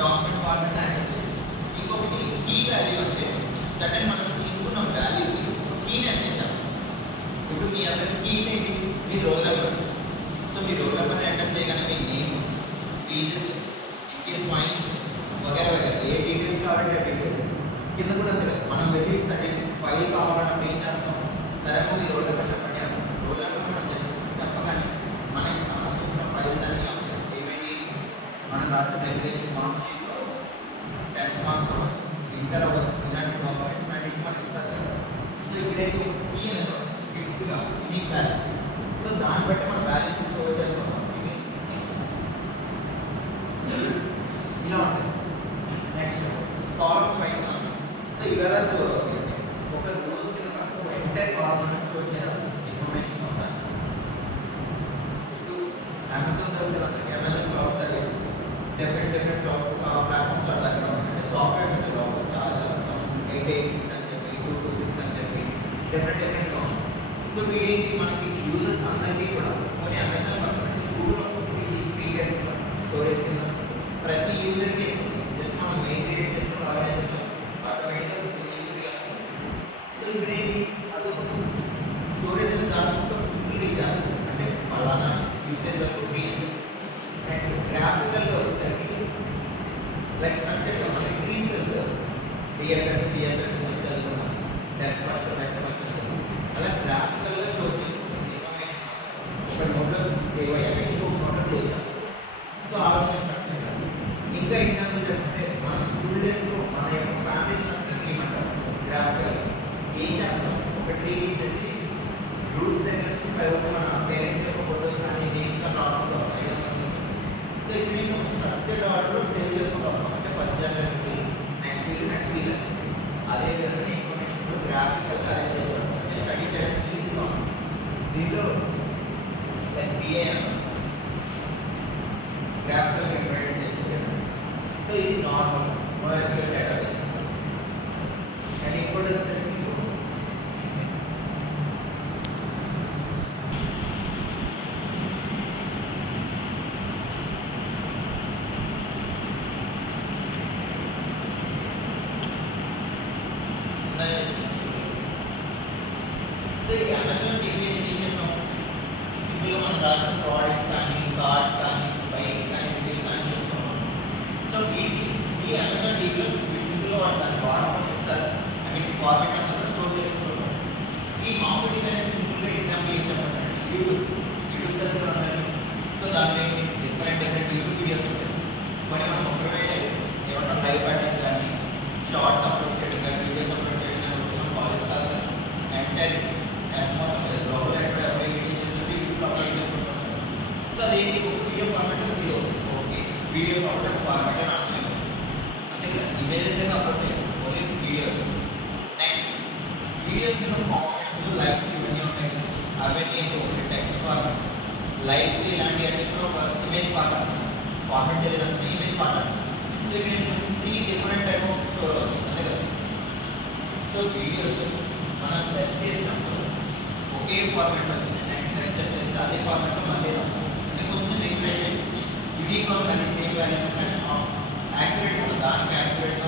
Document format accept చేసి ఇంకొకటి key value అంటే సడన్ మనం తీసుకున్న వాల్యూకి కీని అసైన్ చేస్తాం. ఇప్పుడు మీ అందరికి కీస్ ఏంటి? మీ రోల్ నెంబర్. సో మీ రోల్ నెంబర్ని ఎంటర్ చేయగానే మీ నేమ్, ఫీజెస్, ఇన్కేస్ ఫైన్స్ వగేరా వగేరా ఏ డీటెయిల్స్ కావాలంటే ఆ డీటెయిల్స్ కింద కూడా అంతే కదా. మనం వెళ్ళి సర్టెన్ ఫైల్ కావాలంటే ఏం చేస్తాం? సరే మీ రోల్ నెంబర్ చెప్పండి అని. రోల్ నెంబర్ మనం జస్ట్ చెప్పగానే మనకి సంబంధించిన ఫైల్స్ అన్నీ వస్తాయి. ఏమేంటి? మనం రాసిన రెగ్యులేషన్ మార్క్ షీట్స్ అవ్వచ్చు, 10th మార్క్స్ అవ్వచ్చు, ఇంటర్ అవ్వచ్చు, ఇలాంటి డాక్యుమెంట్స్ మనకి మనకి ఇస్తారు కదా. సో ఇప్పుడైతే కీ అనేది ఫిక్స్డ్గా యూనిక్ వాల్యూ. సో దాన్ని బట్టి మనం వాల్యూస్ స్టోర్ చేసుకుంటాం. ఇలా ఉంటుంది. Next columns wise. సో ఇవాళ స్టోర్ అవుతుంది. ఒక రోజు కింద మనకు ఎంటైర్ కాలమ్ స్టోర్ చేయాల్సిన ఇన్ఫర్మేషన్ ఉండాలి. ఇప్పుడు అమెజాన్ తెలుసు అందరికీ, Amazon cloud service different platforms వాడతారు. అంటే సాఫ్ట్వేర్స్ అంటే చాలా 886 అని చెప్పి, 226 అని చెప్పి డిఫరెంట్గా ఉంటాయి. సో వీడేంటి మనకి యూజర్స్ అందరికీ కూడా కొన్ని అమెజాన్ పడుతుంది, గూగుల్ ఫ్రీగా ఇస్తున్నారు స్టోరేజ్ కింద. ప్రతి యూజర్కి ఇస్తుంది. జస్ట్ మనం మెయిన్ క్రియేట్ చేసుకుని ఆర్గనైజేషన్ ఆటోమేటిక్గా ఫ్రీగా వస్తుంది. సో ఇప్పుడేంటి అది స్టోరేజ్ అనేది దాంట్లో సింపుల్గా ఇచ్చేస్తుంది. అంటే పలానా యూసేజ్ వరకు ఫ్రీ. నెక్స్ట్ గ్రాఫికల్గా వచ్చేసరికి లైక్ స్ట్రక్చర్గా మనకి ట్రీస్ తెలుసు. డిఎఫ్ఎస్ చదువుకున్నాం, డెప్త్ ఫస్ట్ అలా గ్రాఫికల్గా స్టోర్ చేసుకుంటుంది ఇన్ఫర్మేషన్. ఒక నోట్లో సేవ్ అయ్యాక ఇంకొక నోట్లో సేవ్ చేస్తాం. సో ఆ విధంగా స్ట్రక్చర్ కాదు. ఇంకా ఎగ్జాంపుల్ చెప్తే మనం స్కూల్ డేస్లో మన యొక్క ఫ్యామిలీ స్ట్రక్చర్కి ఏమంటాం? గ్రాఫికల్. ఏం చేస్తాం? ఒక ట్రీ తీసేసి రూట్స్ దగ్గర నుంచి పై వరకు మన పేరెంట్స్ యొక్క ఫొటోస్ కానీ నేమ్స్ కానీ రాసుకుంటాం. సో ఇప్పుడు నేను ఒక స్ట్రక్చర్డ్ ఆర్డర్లో సేవ్ చేసుకుంటాం. అంటే ఫస్ట్ జనరేషన్, నెక్స్ట్ వీల్ అని. అదే విధంగా ఇన్ఫర్మేషన్ కూడా గ్రాఫికల్గా అరేంజ్ చేసుకోవడం అంటే స్టడీ చేయడానికి ఈజీగా ఉంటుంది. దీంట్లో ఎన్పిఏ గ్రాఫికల్ రిప్రజెంటేషన్. సో ఇది నార్మల్ NoSQL డేటాబేస్. అండ్ ఇంకోటి వచ్చేసరికి సో ఈ అమెజాన్ టీవీ చెప్పాం. సింపుల్గా మనం రాసిన ప్రోడక్ట్స్ కానీ, కార్డ్స్ కానీ, బైక్స్ కానీ, రివ్యూస్ కానీ చెప్తున్నాం. సో ఈ అమెజాన్ టీవీలో సింపుల్గా వాడతాను వాడమని ఇస్తారు. ఫార్మేట్ అంతా స్టోర్ చేసుకుంటున్నాం. ఈ మార్కెటింగ్ అనేది సింపుల్గా ఎగ్జాంపుల్ ఏం చెప్పండి? యూట్యూబ్ తెలుసు అందరికీ. సో దాంట్లో డిఫరెంట్ యూట్యూబ్ వీడియోస్ ఉంటాయి. కొన్ని మనం ఒకరే ఏమంటారు లైవ్ పెట్టడం కానీ, షార్ట్స్ అప్లోడ్ చేయడం కానీ, వీడియోస్ అప్లోడ్ చేయడం కానీ ఉంటుంది. కాలేజ్ కాదు కదా, ఎంటైర్ మొత్తం లోపల ఎక్కడ ఎవరి వీడియో చేస్తుంది యూట్యూబ్లో అప్లోడ్ చేసుకుంటాం. సో అదేంటి? ఒక video format zero. Okay, video format format అని అంటున్నాను. అంతే కదా, ఇమేజెస్ దగ్గర అప్లోడ్ చేయాలి, ఓన్లీ వీడియోస్. నెక్స్ట్ వీడియోస్ కింద కామెంట్స్, లైక్స్ ఇవన్నీ ఉంటాయి కదా, అవన్నీ ఏంటి? ఒకటి టెక్స్ట్ ఫార్మాట్, లైక్స్ ఇలాంటివన్నీ కూడా ఒక ఇమేజ్ ఫార్మాట్ తెలియదంటే ఇమేజ్ ఫార్మాట్. సో ఇక్కడ ఏంటంటే 3 డిఫరెంట్ టైప్ ఆఫ్ స్టోర్ అవుతుంది. అంతే కదా. సో వీడియోస్ మనం సెర్చ్ చేసినప్పుడు ఒకే ఫార్మాట్ వచ్చింది, నెక్స్ట్ టైం సెర్చ్ చేస్తే అదే ఫార్మాట్లో మళ్ళీ రాదు. అంటే కొంచెం యూనిక్గా ఉంటుంది, సేమ్ వాల్యూస్ కానీ యాక్యురేట్గా ఉంటుంది. దానికి యాక్యురేట్గా